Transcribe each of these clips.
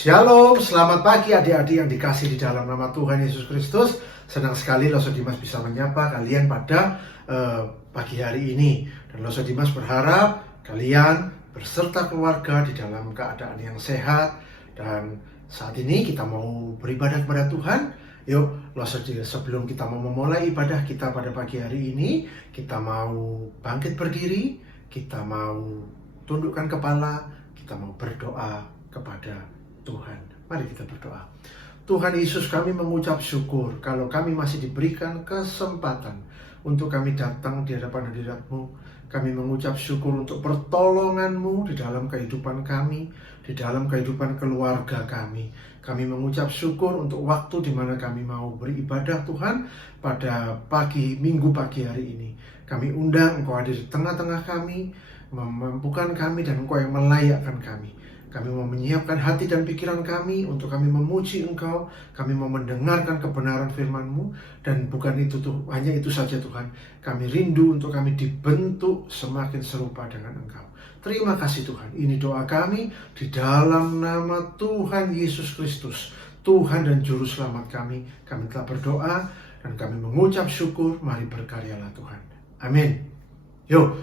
Shalom, selamat pagi adik-adik yang dikasih di dalam nama Tuhan Yesus Kristus. Senang sekali Loso Dimas bisa menyapa kalian pada pagi hari ini. Dan Loso Dimas berharap kalian berserta keluarga di dalam keadaan yang sehat. Dan saat ini kita mau beribadah kepada Tuhan. Yuk, sebelum kita mau memulai ibadah kita pada pagi hari ini, kita mau bangkit berdiri, kita mau tundukkan kepala, kita mau berdoa kepada Tuhan. Mari kita berdoa. Tuhan Yesus, kami mengucap syukur kalau kami masih diberikan kesempatan untuk kami datang di hadapan hadirat-Mu. Kami mengucap syukur untuk pertolongan-Mu di dalam kehidupan kami, di dalam kehidupan keluarga kami. Kami mengucap syukur untuk waktu di mana kami mau beribadah Tuhan pada minggu pagi hari ini. Kami undang Engkau hadir di tengah-tengah kami, memampukan kami dan Engkau yang melayakkan kami. Kami mau menyiapkan hati dan pikiran kami untuk kami memuji Engkau. Kami mau mendengarkan kebenaran firman-Mu. Dan bukan itu hanya itu saja Tuhan. Kami rindu untuk kami dibentuk semakin serupa dengan Engkau. Terima kasih Tuhan. Ini doa kami di dalam nama Tuhan Yesus Kristus, Tuhan dan Juru Selamat kami. Kami telah berdoa dan kami mengucap syukur. Mari berkaryalah Tuhan. Amin. Yuk,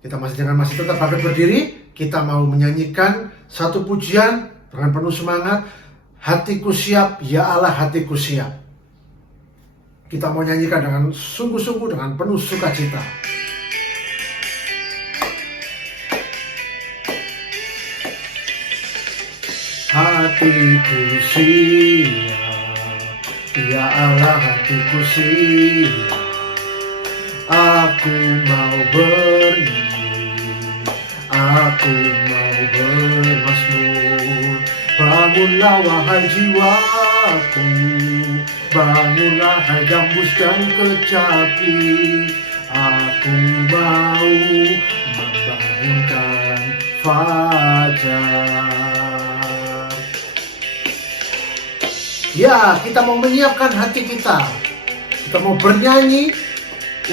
kita masih tetap bangkit berdiri. Kita mau menyanyikan satu pujian dengan penuh semangat. Hatiku siap, ya Allah hatiku siap. Kita mau nyanyikan dengan sungguh-sungguh, dengan penuh sukacita. Hatiku siap, ya Allah hatiku siap. Aku mau bernyanyi, aku mau bermazmur. Bangunlah wahai jiwaku, bangunlah hai gambus dan kecapi. Aku mau membangunkan fajar. Ya, kita mau menyiapkan hati kita. Kita mau bernyanyi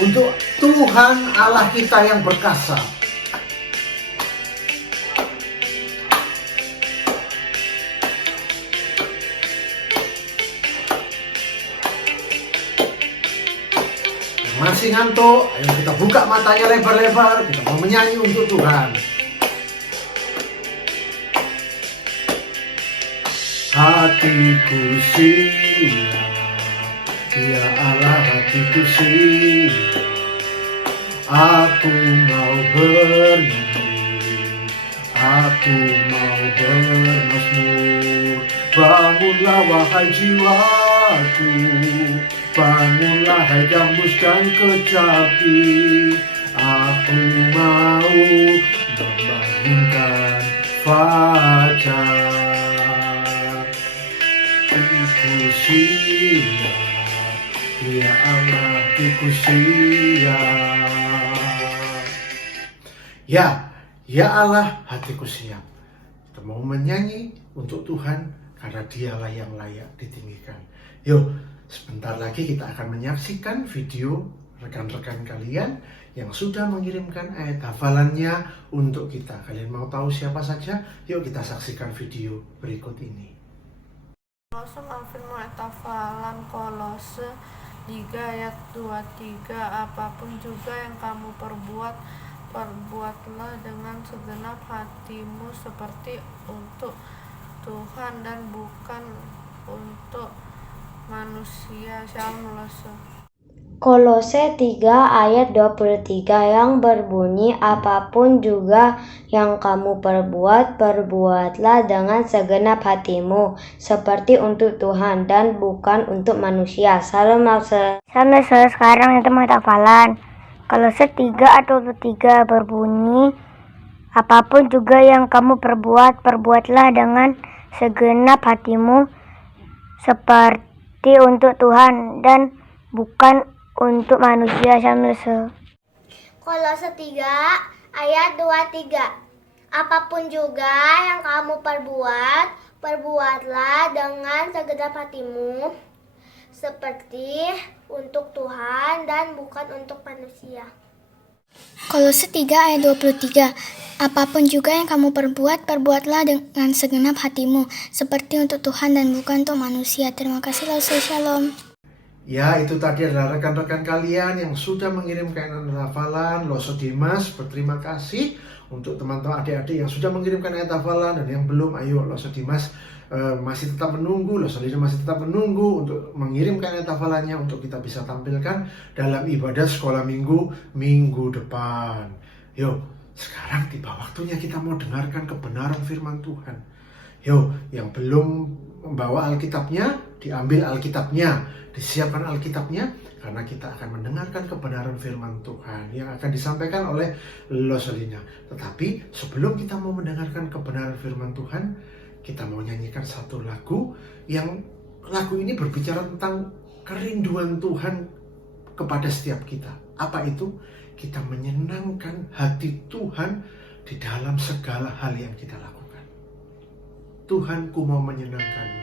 untuk Tuhan Allah kita yang berkasa. Masih ngantuk? Ayo kita buka matanya lebar-lebar. Kita mau menyanyi untuk Tuhan. Hatiku siap, ya Allah hatiku siap. Aku mau bernyanyi, aku mau bermazmur. Bangunlah wahai jiwaku, bangunlah hai gambus dan kecapi. Aku mau membangunkan fajar. Hatiku siap, ya Allah hatiku siap. Ya Allah hatiku siap. Kita mau menyanyi untuk Tuhan karena Dialah yang layak ditinggikan. Yuk, sebentar lagi kita akan menyaksikan video rekan-rekan kalian yang sudah mengirimkan ayat hafalannya untuk kita. Kalian mau tahu siapa saja? Yuk kita saksikan video berikut ini. Kolose mengambil ayat hafalan Kolose 3 ayat 23. Apapun juga yang kamu perbuat, perbuatlah dengan segenap hatimu seperti untuk Tuhan dan bukan untuk manusia. Shalom. Kolose 3 ayat 23 yang berbunyi, apapun juga yang kamu perbuat, perbuatlah dengan segenap hatimu, seperti untuk Tuhan dan bukan untuk manusia. Salam sekarang itu hafalan. Kolose 3 ayat 23 berbunyi, apapun juga yang kamu perbuat, perbuatlah dengan segenap hatimu, seperti untuk Tuhan dan bukan untuk manusia. Kolose 3 ayat 23. Apapun juga yang kamu perbuat, perbuatlah dengan segenap hatimu, seperti untuk Tuhan dan bukan untuk manusia. Kolose 3 ayat 23. Apapun juga yang kamu perbuat, perbuatlah dengan segenap hatimu, seperti untuk Tuhan dan bukan untuk manusia. Terima kasih, Lause, shalom. Ya, itu tadi adalah rekan-rekan kalian yang sudah mengirimkan hafalan. Lose Dimas berterima kasih untuk teman-teman adik-adik yang sudah mengirimkan ayat hafalan, dan yang belum, ayo Lose Dimas masih tetap menunggu, Lose Lina masih tetap menunggu untuk mengirimkan ayat hafalannya untuk kita bisa tampilkan dalam ibadah sekolah minggu depan. Yuk, sekarang tiba waktunya kita mau dengarkan kebenaran firman Tuhan. Yuk, yang belum membawa Alkitabnya, diambil Alkitabnya, disiapkan Alkitabnya, karena kita akan mendengarkan kebenaran firman Tuhan yang akan disampaikan oleh Lose Lina. Tetapi sebelum kita mau mendengarkan kebenaran firman Tuhan, kita mau nyanyikan satu lagu yang lagu ini berbicara tentang kerinduan Tuhan kepada setiap kita. Apa itu? Kita menyenangkan hati Tuhan di dalam segala hal yang kita lakukan. Tuhan, ku mau menyenangkanmu.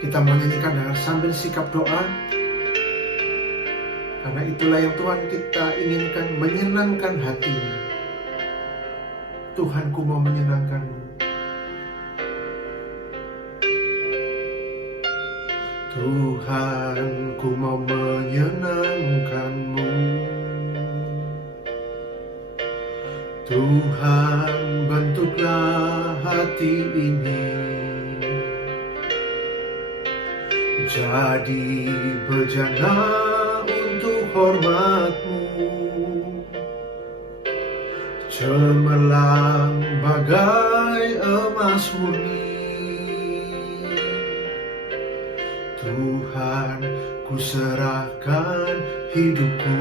Kita mau nyanyikan dengan sambil sikap doa, karena itulah yang Tuhan kita inginkan, menyenangkan hatinya. Tuhan, ku mau menyenangkanmu. Tuhan, ku mau menyenangkanmu. Tuhan, bentuklah hati ini jadi bejana untuk hormat-Mu, cemerlang bagai emas murni. Tuhan, ku serahkan hidupku,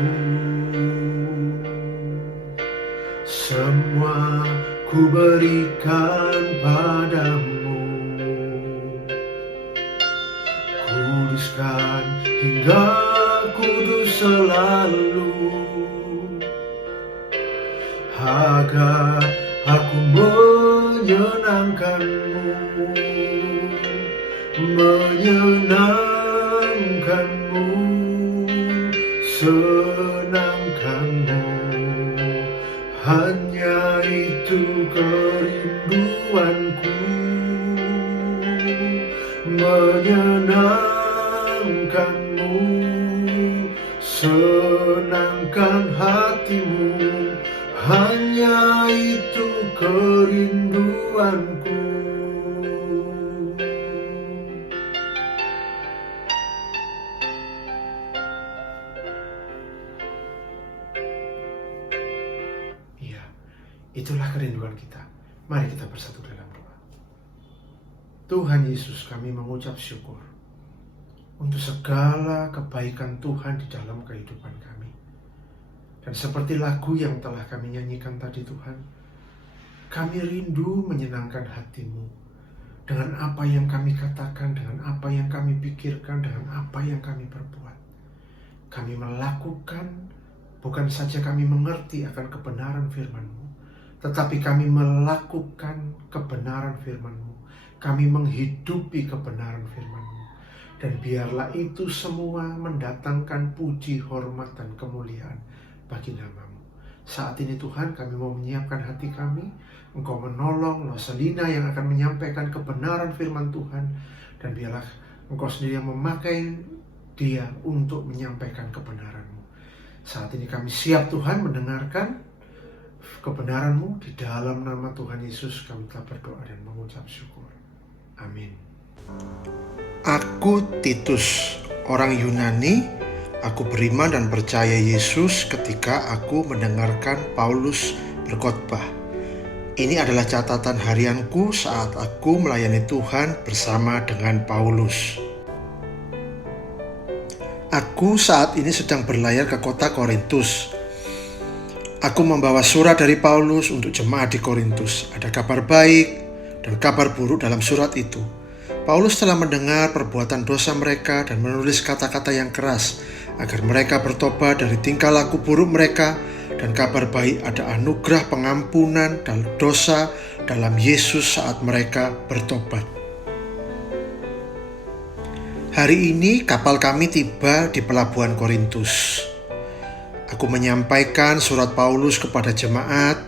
semua ku berikan padamu. Kuduskan hingga kudus selalu, agar aku menyenangkanmu, menyenangkanmu, senangkanmu. Hanya itu kerinduanku, menyenangkanmu, senangkan hatimu. Hanya itu kerinduanku. Iya, itulah kerinduan kita. Mari kita bersatu dalam doa. Tuhan Yesus, kami mengucap syukur untuk segala kebaikan Tuhan di dalam kehidupan kami. Dan seperti lagu yang telah kami nyanyikan tadi, Tuhan, kami rindu menyenangkan hati-Mu dengan apa yang kami katakan, dengan apa yang kami pikirkan, dengan apa yang kami perbuat. Kami melakukan, bukan saja kami mengerti akan kebenaran firman-Mu, tetapi kami melakukan kebenaran firman-Mu. Kami menghidupi kebenaran firman-Mu. Dan biarlah itu semua mendatangkan puji, hormat, dan kemuliaan bagi nama-Mu. Saat ini Tuhan, kami mau menyiapkan hati kami. Engkau menolong Lose Lina yang akan menyampaikan kebenaran firman Tuhan. Dan biarlah Engkau sendiri yang memakai dia untuk menyampaikan kebenaran-Mu. Saat ini kami siap Tuhan mendengarkan kebenaran-Mu. Di dalam nama Tuhan Yesus kami telah berdoa dan mengucap syukur. Amin. Aku Titus, orang Yunani. Aku beriman dan percaya Yesus ketika aku mendengarkan Paulus berkhotbah. Ini adalah catatan harianku saat aku melayani Tuhan bersama dengan Paulus. Aku saat ini sedang berlayar ke kota Korintus. Aku membawa surat dari Paulus untuk jemaat di Korintus. Ada kabar baik dan kabar buruk dalam surat itu. Paulus telah mendengar perbuatan dosa mereka dan menulis kata-kata yang keras agar mereka bertobat dari tingkah laku buruk mereka, dan kabar baik ada anugerah pengampunan dan dosa dalam Yesus saat mereka bertobat. Hari ini kapal kami tiba di pelabuhan Korintus. Aku menyampaikan surat Paulus kepada jemaat.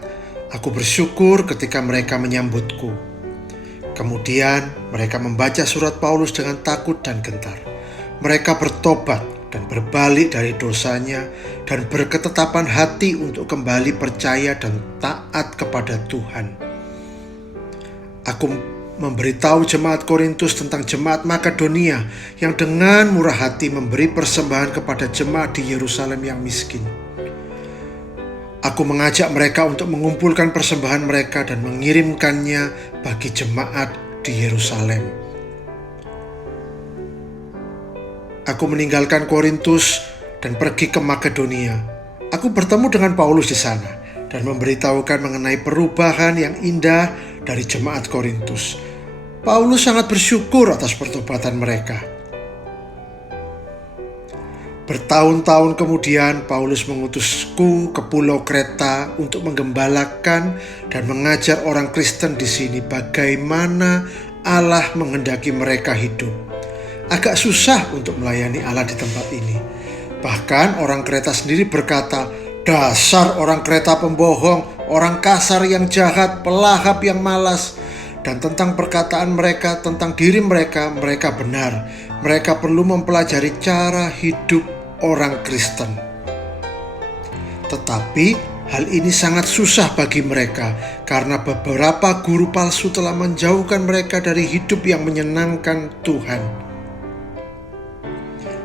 Aku bersyukur ketika mereka menyambutku. Kemudian mereka membaca surat Paulus dengan takut dan gentar. Mereka bertobat dan berbalik dari dosanya dan berketetapan hati untuk kembali percaya dan taat kepada Tuhan. Aku memberitahu jemaat Korintus tentang jemaat Makedonia yang dengan murah hati memberi persembahan kepada jemaat di Yerusalem yang miskin. Aku mengajak mereka untuk mengumpulkan persembahan mereka dan mengirimkannya bagi jemaat di Yerusalem. Aku meninggalkan Korintus dan pergi ke Makedonia. Aku bertemu dengan Paulus di sana dan memberitahukan mengenai perubahan yang indah dari jemaat Korintus. Paulus sangat bersyukur atas pertobatan mereka. Bertahun-tahun kemudian, Paulus mengutusku ke Pulau Kreta untuk menggembalakan dan mengajar orang Kristen di sini bagaimana Allah menghendaki mereka hidup. Agak susah untuk melayani Allah di tempat ini. Bahkan orang Kreta sendiri berkata, "Dasar orang Kreta pembohong, orang kasar yang jahat, pelahap yang malas." Dan tentang perkataan mereka, tentang diri mereka, mereka benar. Mereka perlu mempelajari cara hidup orang Kristen. Tetapi hal ini sangat susah bagi mereka karena beberapa guru palsu telah menjauhkan mereka dari hidup yang menyenangkan Tuhan.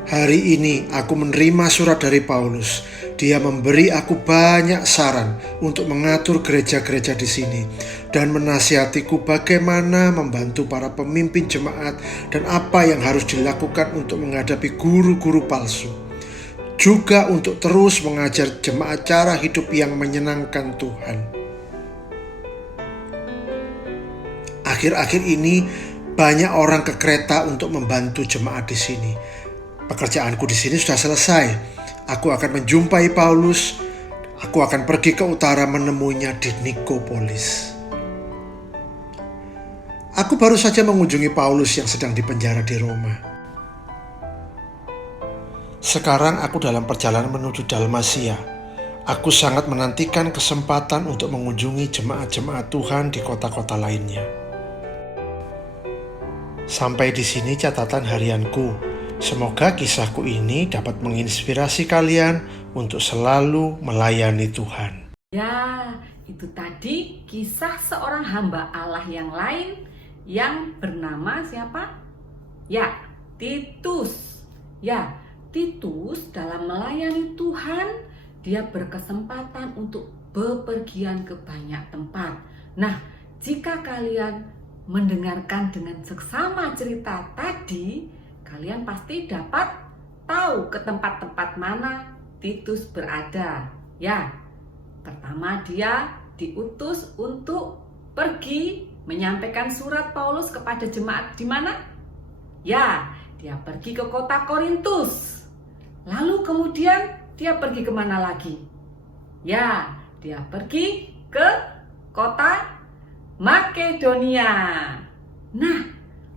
Hari ini aku menerima surat dari Paulus. Dia memberi aku banyak saran untuk mengatur gereja-gereja di sini dan menasihatiku bagaimana membantu para pemimpin jemaat dan apa yang harus dilakukan untuk menghadapi guru-guru palsu. Juga untuk terus mengajar jemaat cara hidup yang menyenangkan Tuhan. Akhir-akhir ini banyak orang ke Kreta untuk membantu jemaat di sini. Pekerjaanku di sini sudah selesai. Aku akan menjumpai Paulus. Aku akan pergi ke utara menemuinya di Nikopolis. Aku baru saja mengunjungi Paulus yang sedang dipenjara di Roma. Sekarang aku dalam perjalanan menuju Dalmasia. Aku sangat menantikan kesempatan untuk mengunjungi jemaat-jemaat Tuhan di kota-kota lainnya. Sampai di sini catatan harianku. Semoga kisahku ini dapat menginspirasi kalian untuk selalu melayani Tuhan. Ya, itu tadi kisah seorang hamba Allah yang lain yang bernama siapa? Ya, Titus. Ya, Titus dalam melayani Tuhan, dia berkesempatan untuk bepergian ke banyak tempat. Nah, jika kalian mendengarkan dengan seksama cerita tadi, kalian pasti dapat tahu ke tempat-tempat mana Titus berada. Ya, pertama dia diutus untuk pergi menyampaikan surat Paulus kepada jemaat di mana? Ya, dia pergi ke kota Korintus. Lalu kemudian dia pergi kemana lagi? Ya, dia pergi ke kota Makedonia. Nah,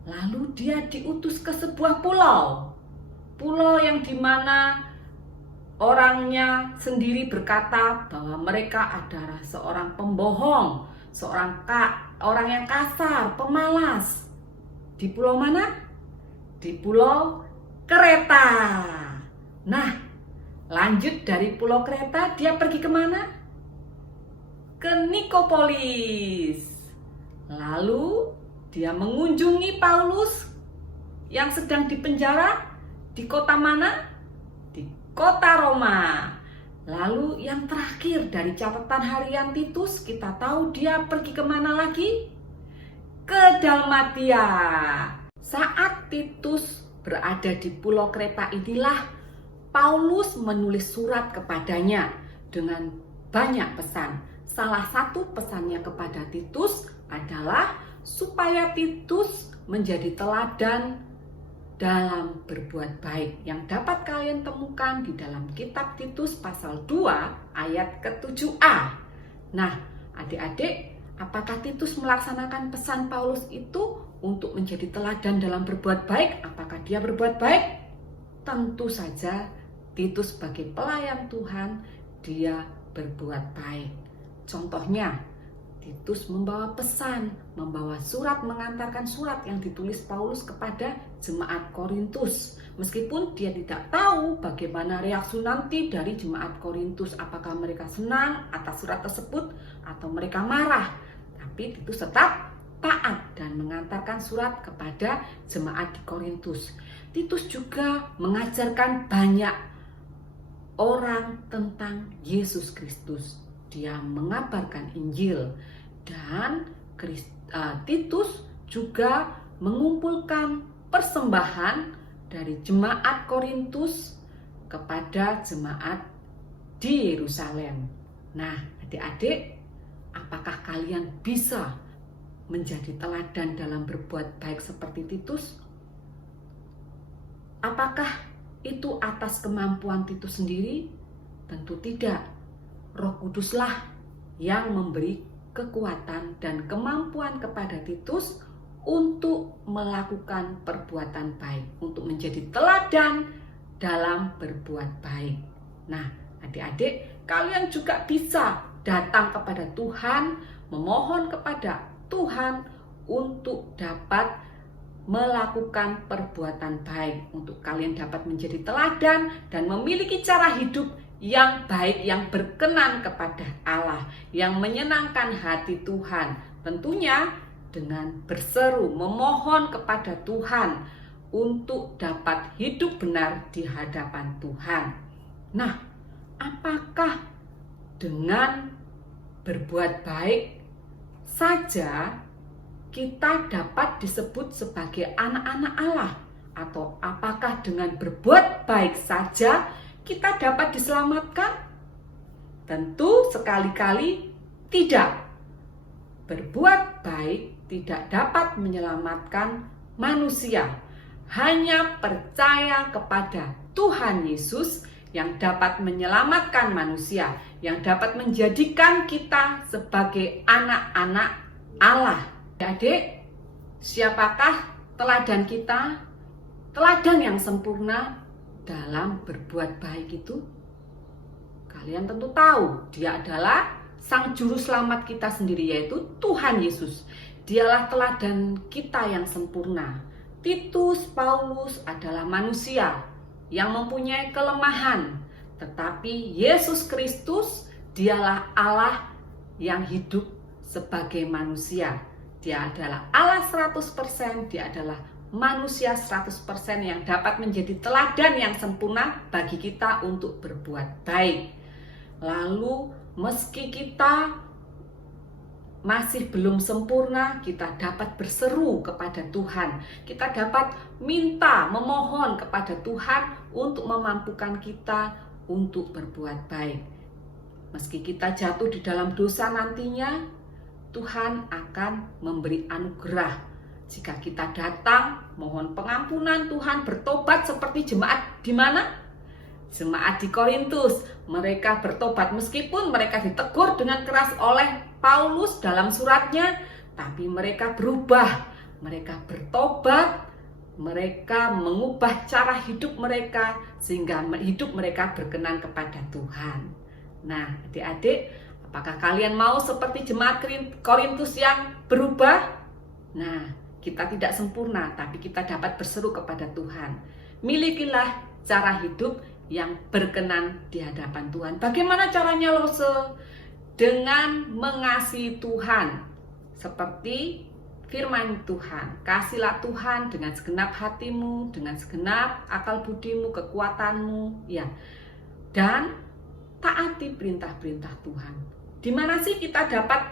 lalu dia diutus ke sebuah pulau. Pulau yang dimana orangnya sendiri berkata bahwa mereka adalah seorang pembohong, orang yang kasar, pemalas. Di pulau mana? Di Pulau Kreta. Nah, lanjut dari Pulau Kreta, dia pergi kemana? Ke Nikopolis. Lalu dia mengunjungi Paulus yang sedang dipenjara di kota mana? Di kota Roma. Lalu yang terakhir dari catatan harian Titus, kita tahu dia pergi kemana lagi? Ke Dalmatia. Saat Titus berada di Pulau Kreta inilah Paulus menulis surat kepadanya dengan banyak pesan. Salah satu pesannya kepada Titus adalah supaya Titus menjadi teladan dalam berbuat baik yang dapat kalian temukan di dalam kitab Titus pasal 2 ayat ke-7a. Nah, adik-adik, apakah Titus melaksanakan pesan Paulus itu untuk menjadi teladan dalam berbuat baik? Apakah dia berbuat baik? Tentu saja Titus sebagai pelayan Tuhan, dia berbuat baik. Contohnya, Titus membawa pesan, membawa surat, mengantarkan surat yang ditulis Paulus kepada jemaat Korintus. Meskipun dia tidak tahu bagaimana reaksi nanti dari jemaat Korintus, apakah mereka senang atas surat tersebut atau mereka marah. Tapi Titus tetap taat dan mengantarkan surat kepada jemaat di Korintus. Titus juga mengajarkan banyak orang tentang Yesus Kristus. Dia mengabarkan Injil, dan Titus juga mengumpulkan persembahan dari jemaat Korintus kepada jemaat di Yerusalem. Nah, adik-adik, apakah kalian bisa menjadi teladan dalam berbuat baik seperti Titus? Apakah itu atas kemampuan Titus sendiri? Tentu tidak. Roh Kuduslah yang memberi kekuatan dan kemampuan kepada Titus untuk melakukan perbuatan baik, untuk menjadi teladan dalam berbuat baik. Nah, adik-adik, kalian juga bisa datang kepada Tuhan, memohon kepada Tuhan untuk dapat melakukan perbuatan baik, untuk kalian dapat menjadi teladan dan memiliki cara hidup yang baik, yang berkenan kepada Allah, yang menyenangkan hati Tuhan. Tentunya dengan berseru, memohon kepada Tuhan untuk dapat hidup benar di hadapan Tuhan. Nah, apakah dengan berbuat baik saja kita dapat disebut sebagai anak-anak Allah? Atau apakah dengan berbuat baik saja kita dapat diselamatkan? Tentu sekali-kali tidak. Berbuat baik tidak dapat menyelamatkan manusia. Hanya percaya kepada Tuhan Yesus yang dapat menyelamatkan manusia, yang dapat menjadikan kita sebagai anak-anak Allah. Adik, siapakah teladan kita? Teladan yang sempurna dalam berbuat baik itu? Kalian tentu tahu, dia adalah Sang Juru Selamat kita sendiri, yaitu Tuhan Yesus. Dialah teladan kita yang sempurna. Titus, Paulus adalah manusia yang mempunyai kelemahan, tetapi Yesus Kristus, dialah Allah yang hidup sebagai manusia. Dia adalah Allah 100%, dia adalah manusia 100% yang dapat menjadi teladan yang sempurna bagi kita untuk berbuat baik. Lalu meski kita masih belum sempurna, kita dapat berseru kepada Tuhan. Kita dapat minta, memohon kepada Tuhan untuk memampukan kita untuk berbuat baik. Meski kita jatuh di dalam dosa nantinya, Tuhan akan memberi anugerah. Jika kita datang, mohon pengampunan Tuhan, bertobat seperti jemaat di mana? Jemaat di Korintus. Mereka bertobat meskipun mereka ditegur dengan keras oleh Paulus dalam suratnya, tapi mereka berubah. Mereka bertobat, mereka mengubah cara hidup mereka sehingga hidup mereka berkenan kepada Tuhan. Nah, adik-adik, apakah kalian mau seperti jemaat Korintus yang berubah? Nah, kita tidak sempurna, tapi kita dapat berseru kepada Tuhan. Milikilah cara hidup yang berkenan di hadapan Tuhan. Bagaimana caranya, Lose? Dengan mengasihi Tuhan. Seperti firman Tuhan. Kasihilah Tuhan dengan segenap hatimu, dengan segenap akal budimu, kekuatanmu. Ya. Dan taati perintah-perintah Tuhan. Di mana sih kita dapat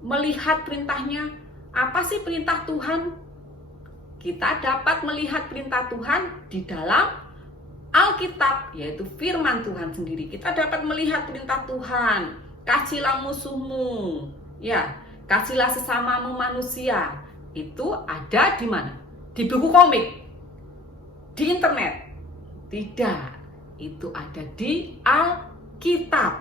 melihat perintahnya? Apa sih perintah Tuhan? Kita dapat melihat perintah Tuhan di dalam Alkitab, yaitu firman Tuhan sendiri. Kita dapat melihat perintah Tuhan. Kasihilah musuhmu, ya, kasihilah sesamamu manusia. Itu ada di mana? Di buku komik, di internet? Tidak, itu ada di Alkitab.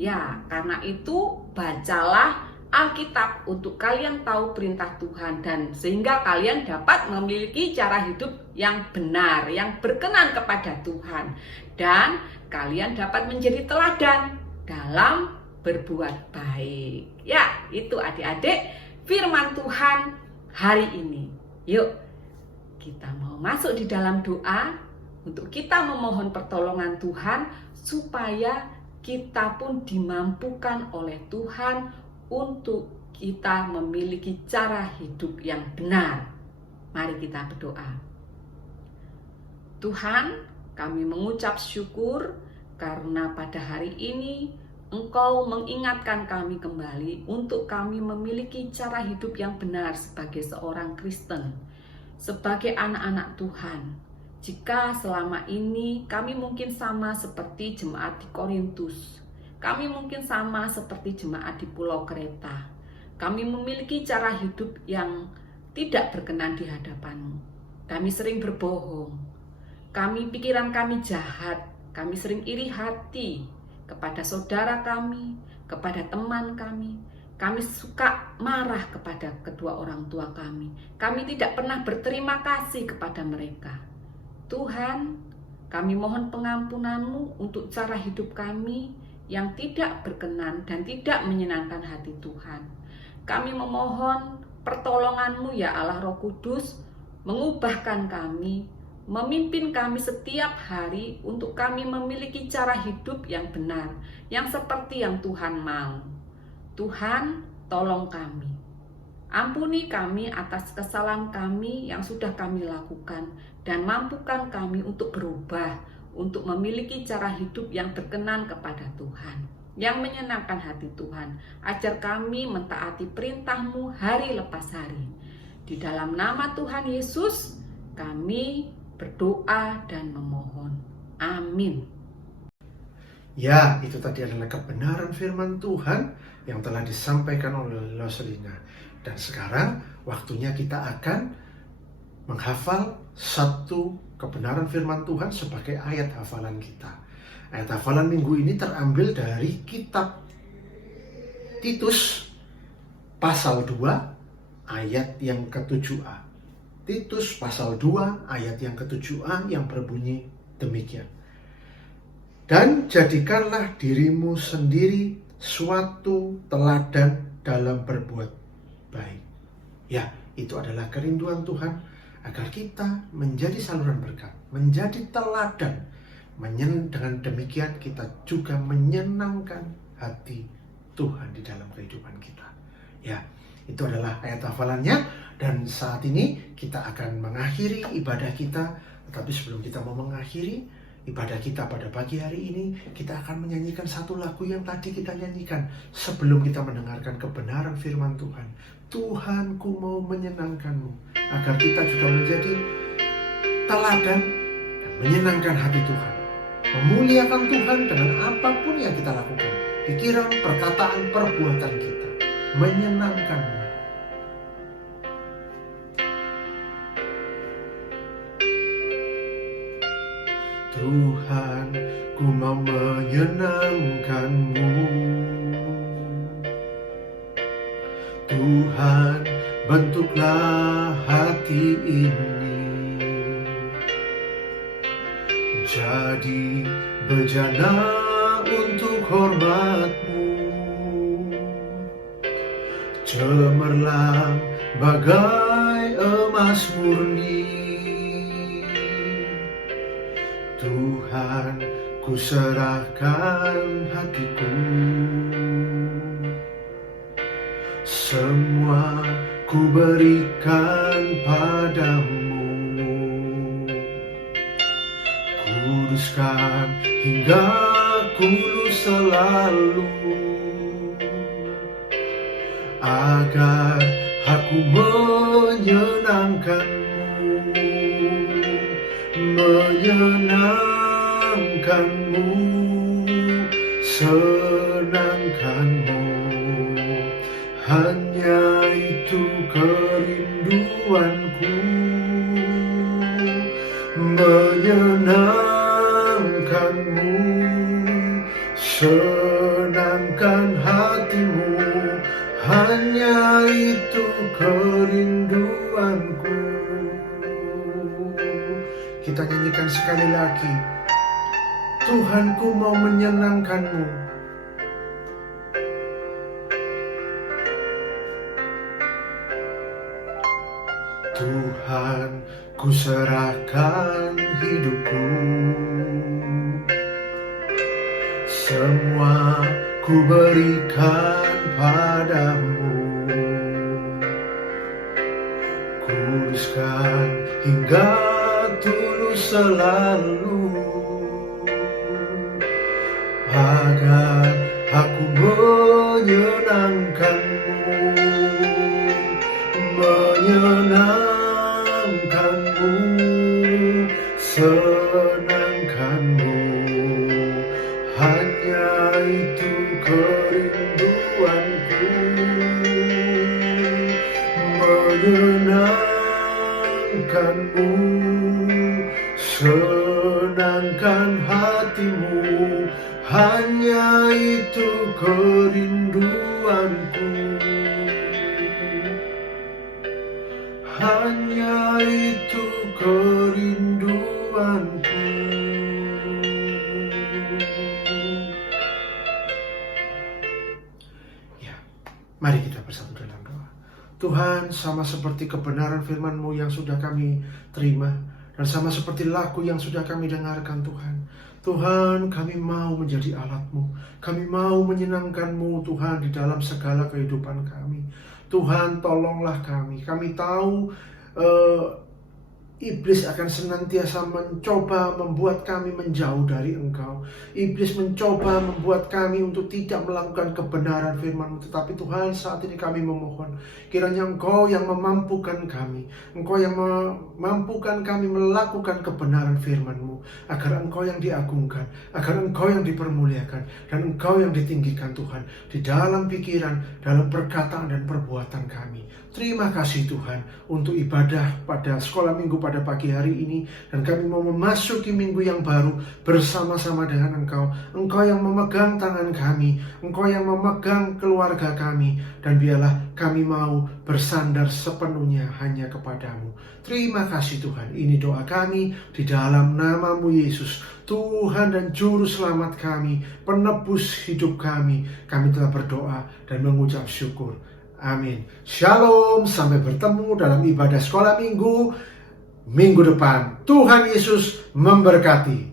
Ya, karena itu bacalah Alkitab untuk kalian tahu perintah Tuhan dan sehingga kalian dapat memiliki cara hidup yang benar, yang berkenan kepada Tuhan, dan kalian dapat menjadi teladan dalam berbuat baik. Ya, itu adik-adik firman Tuhan hari ini. Yuk, kita mau masuk di dalam doa untuk kita memohon pertolongan Tuhan supaya kita pun dimampukan oleh Tuhan untuk kita memiliki cara hidup yang benar. Mari kita berdoa. Tuhan, kami mengucap syukur karena pada hari ini Engkau mengingatkan kami kembali untuk kami memiliki cara hidup yang benar sebagai seorang Kristen, sebagai anak-anak Tuhan. Jika selama ini kami mungkin sama seperti jemaat di Korintus, kami mungkin sama seperti jemaat di Pulau Kreta, kami memiliki cara hidup yang tidak berkenan di hadapan-Mu. Kami sering berbohong, pikiran kami jahat, kami sering iri hati kepada saudara kami, kepada teman kami suka marah kepada kedua orang tua kami tidak pernah berterima kasih kepada mereka. Tuhan, kami mohon pengampunan-Mu untuk cara hidup kami yang tidak berkenan dan tidak menyenangkan hati Tuhan. Kami memohon pertolongan-Mu ya Allah Roh Kudus, mengubahkan kami, memimpin kami setiap hari untuk kami memiliki cara hidup yang benar, yang seperti yang Tuhan mau. Tuhan, tolong kami. Ampuni kami atas kesalahan kami yang sudah kami lakukan dan mampukan kami untuk berubah, untuk memiliki cara hidup yang berkenan kepada Tuhan, yang menyenangkan hati Tuhan. Ajar kami mentaati perintah-Mu hari lepas hari. Di dalam nama Tuhan Yesus, kami berdoa dan memohon. Amin. Ya, itu tadi adalah kebenaran firman Tuhan yang telah disampaikan oleh Roselina. Dan sekarang waktunya kita akan menghafal satu kebenaran firman Tuhan sebagai ayat hafalan kita. Ayat hafalan minggu ini terambil dari kitab Titus pasal 2 ayat yang ke-7a. Titus pasal 2 ayat yang ke-7a yang berbunyi demikian. Dan jadikanlah dirimu sendiri suatu teladan dalam berbuat baik. Ya, itu adalah kerinduan Tuhan agar kita menjadi saluran berkat, menjadi teladan. Dengan demikian kita juga menyenangkan hati Tuhan di dalam kehidupan kita. Ya, itu adalah ayat hafalannya. Dan saat ini kita akan mengakhiri ibadah kita. Tetapi sebelum kita mau mengakhiri ibadah kita pada pagi hari ini, kita akan menyanyikan satu lagu yang tadi kita nyanyikan sebelum kita mendengarkan kebenaran firman Tuhan. Tuhan, ku mau menyenangkan-Mu, agar kita juga menjadi teladan dan menyenangkan hati Tuhan, memuliakan Tuhan dengan apapun yang kita lakukan, pikiran, perkataan, perbuatan kita, menyenangkan-Mu. Tuhan, ku mau menyenangkan-Mu. Tuhan, bentuklah hati ini jadi bejana untuk hormat-Mu, cemerlang bagai emas murni. Tuhan, ku serahkan hatiku, semua ku berikan padamu. Kuduskan hingga kudus selalu, agar aku menyenangkan-Mu, menyenangkan-Mu, senangkan-Mu. Hanya itu kerinduanku, menyenangkan-Mu, senangkan hatimu. kerinduanku. Kita nyanyikan sekali lagi. Tuhanku mau menyenangkanmu. Tuhan, ku serahkan hidupku. Semua ku berikan padamu. Kuduskan hingga tulus selalu, agar aku menyenangkanmu, menyenangkanmu, senangkanmu. Hanya itu kerinduanku, menyenangkanmu, senangkan hatimu. Hanya itu kerinduanku, hanya itu kerinduanku. Ya, mari kita bersatu dalam doa. Tuhan, sama seperti kebenaran firman-Mu yang sudah kami terima, dan sama seperti lagu yang sudah kami dengarkan, Tuhan. Tuhan, kami mau menjadi alat-Mu. Kami mau menyenangkan-Mu, Tuhan, di dalam segala kehidupan kami. Tuhan, tolonglah kami. Kami tahu iblis akan senantiasa mencoba membuat kami menjauh dari Engkau. Iblis mencoba membuat kami untuk tidak melakukan kebenaran firman-Mu. Tetapi Tuhan, saat ini kami memohon, kiranya Engkau yang memampukan kami. Engkau yang memampukan kami melakukan kebenaran firman-Mu. Agar Engkau yang diagungkan, agar Engkau yang dipermuliakan, dan Engkau yang ditinggikan, Tuhan, di dalam pikiran, dalam perkataan dan perbuatan kami. Terima kasih Tuhan untuk ibadah pada sekolah minggu pada pagi hari ini. Dan kami mau memasuki minggu yang baru bersama-sama dengan Engkau. Engkau yang memegang tangan kami, Engkau yang memegang keluarga kami. Dan biarlah kami mau bersandar sepenuhnya hanya kepadamu. Terima kasih Tuhan. Ini doa kami di dalam nama-Mu Yesus, Tuhan dan Juru Selamat kami, penebus hidup kami. Kami telah berdoa dan mengucap syukur. Amin. Shalom. Sampai bertemu dalam ibadah sekolah minggu depan. Tuhan Yesus memberkati.